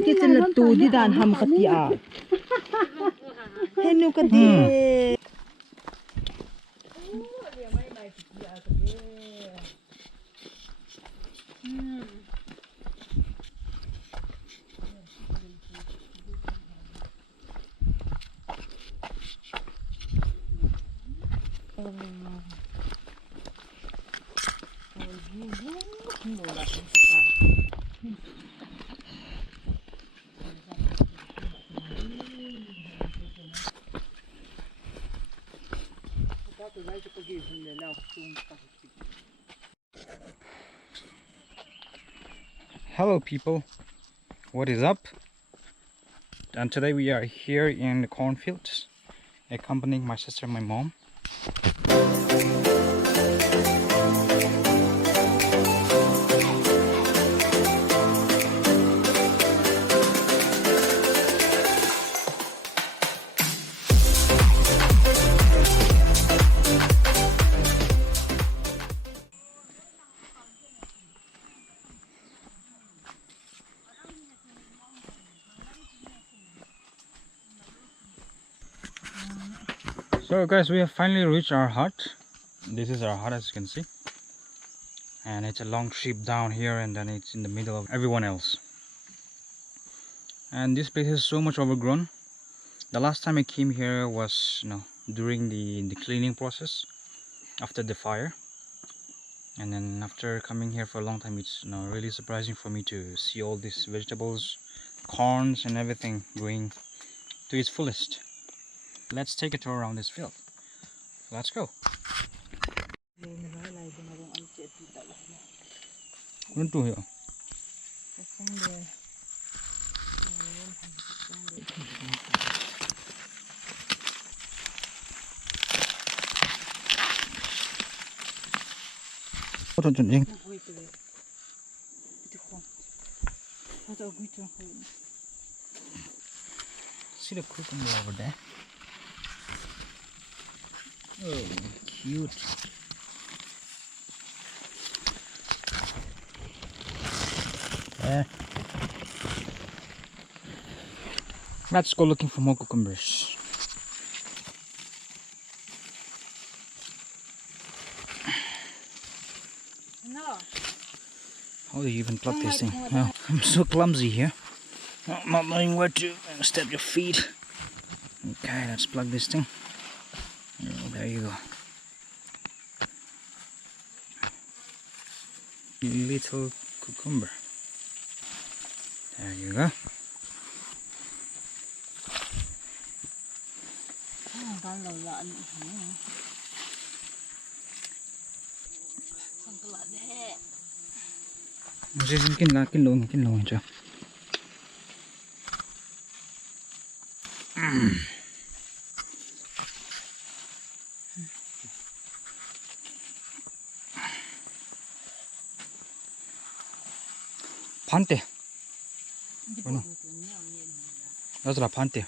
kitchen la tu di dan ham katia henu kadi Hello people, what is up? And today we are here in the cornfields, accompanying my sister and my mom. So guys, we have finally reached our hut. This is our hut, as you can see, and it's a long strip down here, and then it's in the middle of everyone else. And this place is so much overgrown. The last time I came here was during the cleaning process after the fire, and then after coming here for a long time, it's really surprising for me to see all these vegetables, corns and everything growing to its fullest. Let's take a tour around this field. Let's go. See the cucumber over there. Oh, cute. Let's go looking for more cucumbers. No. How do you even pluck this thing? Oh, I'm so clumsy here. Not knowing where to step your feet. Okay, let's plug this thing. Oh, there you go. Little cucumber. There you go. Pante. Ano? Dasra pante.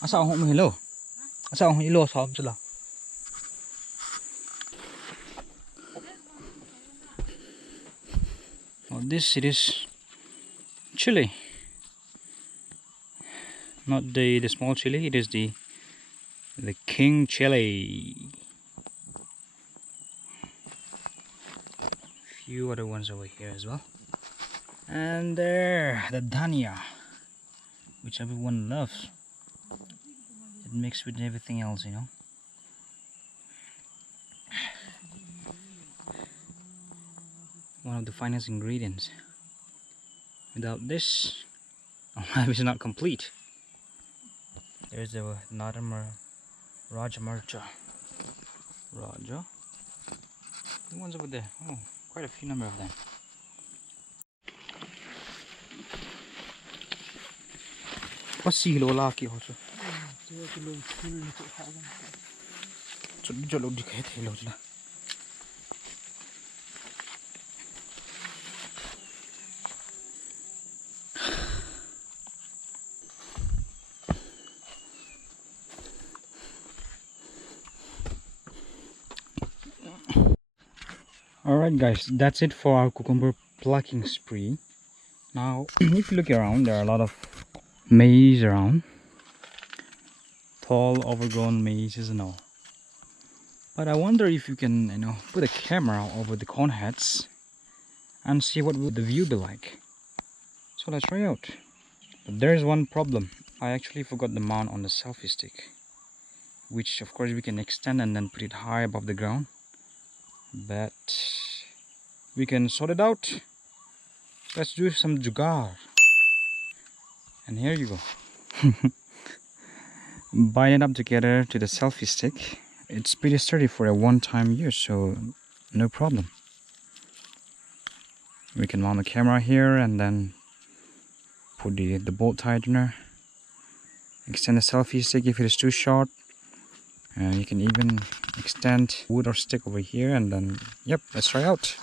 Asa akong mahilo? Asa akong ilo sa sila? Well, this it is chili. Not the small chili, it is the king chili. Few other ones over here as well. And there, the dhania, which everyone loves. It mixed with everything else, One of the finest ingredients. Without this, our life is not complete. There's the Raja Marcha. Raja. The ones over there. Oh, quite a few number of them. What's the lola ki also? चलो दिखाए थे लोचला. Alright guys, that's it for our cucumber plucking spree. Now, if you look around, there are a lot of maize around. Tall, overgrown mazes and all. But I wonder if you can, put a camera over the corn heads and see what would the view be like. So let's try out. But there's one problem. I actually forgot the mount on the selfie stick, which of course we can extend and then put it high above the ground. But we can sort it out. Let's do some jugaad. And here you go. Bind it up together to the selfie stick. It's pretty sturdy for a one-time use, so no problem. We can mount the camera here and then put the bolt tightener. Extend the selfie stick if it is too short. And you can even extend wood or stick over here, and then, yep, let's try out.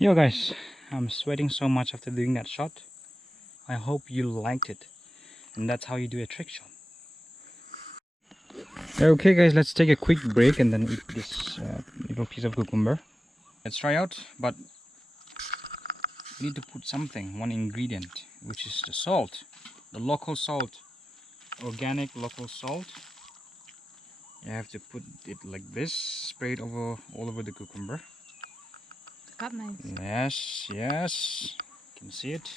Yo guys, I'm sweating so much after doing that shot. I hope you liked it. And that's how you do a trick shot. Okay guys, let's take a quick break and then eat this little piece of cucumber. Let's try out, but we need to put something, one ingredient, which is the salt. The local salt. Organic local salt. You have to put it like this, spray it all over the cucumber. Yes, yes, you can see it.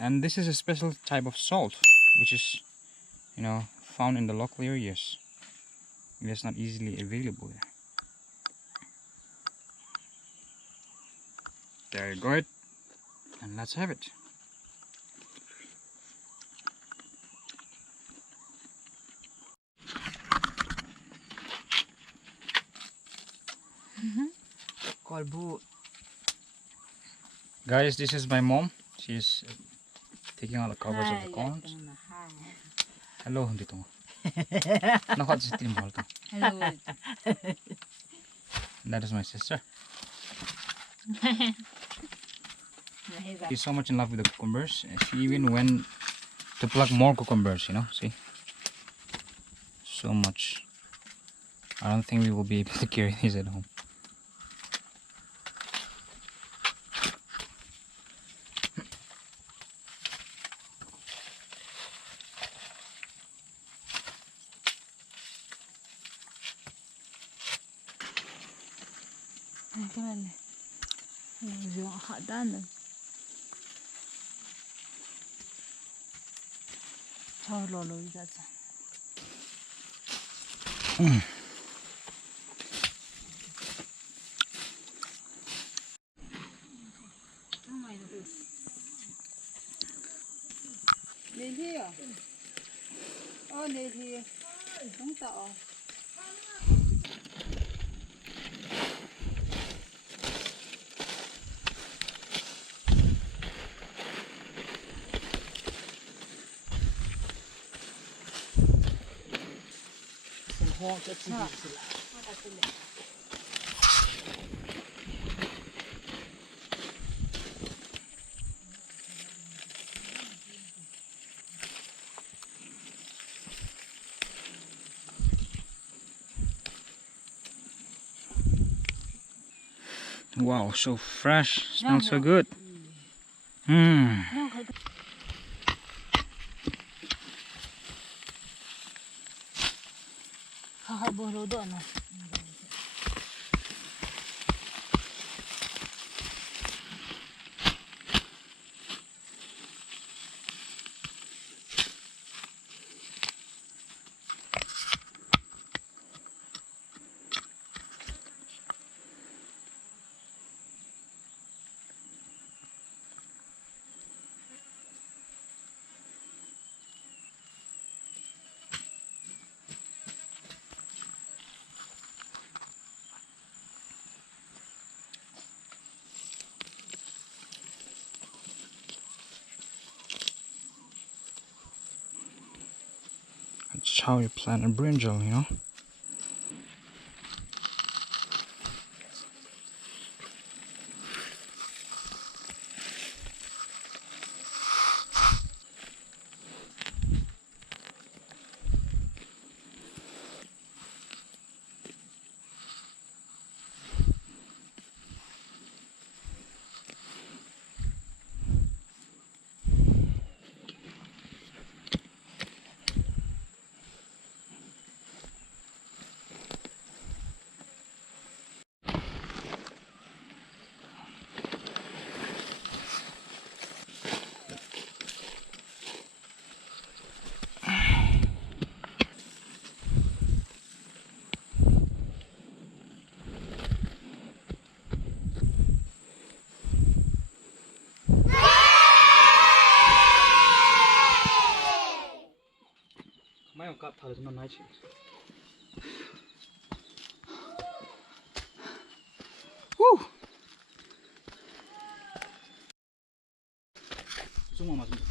And this is a special type of salt, which is, found in the local areas. It is not easily available there. There you go, it, and let's have it. Guys, this is my mom. She's taking out the covers of the corns. Hello, dito. Nakot sa team to. Hello. That is my sister. She's so much in love with the cucumbers. She even went to pluck more cucumbers, see? So much. I don't think we will be able to carry these at home. Lên thi à? Lên thi không tạo. Wow, so fresh. Smells so good. Mmm. That's how you plant a brinjal, you know. Mấy con cọp thở cho nó nói chuyện. Woo! Zoom on,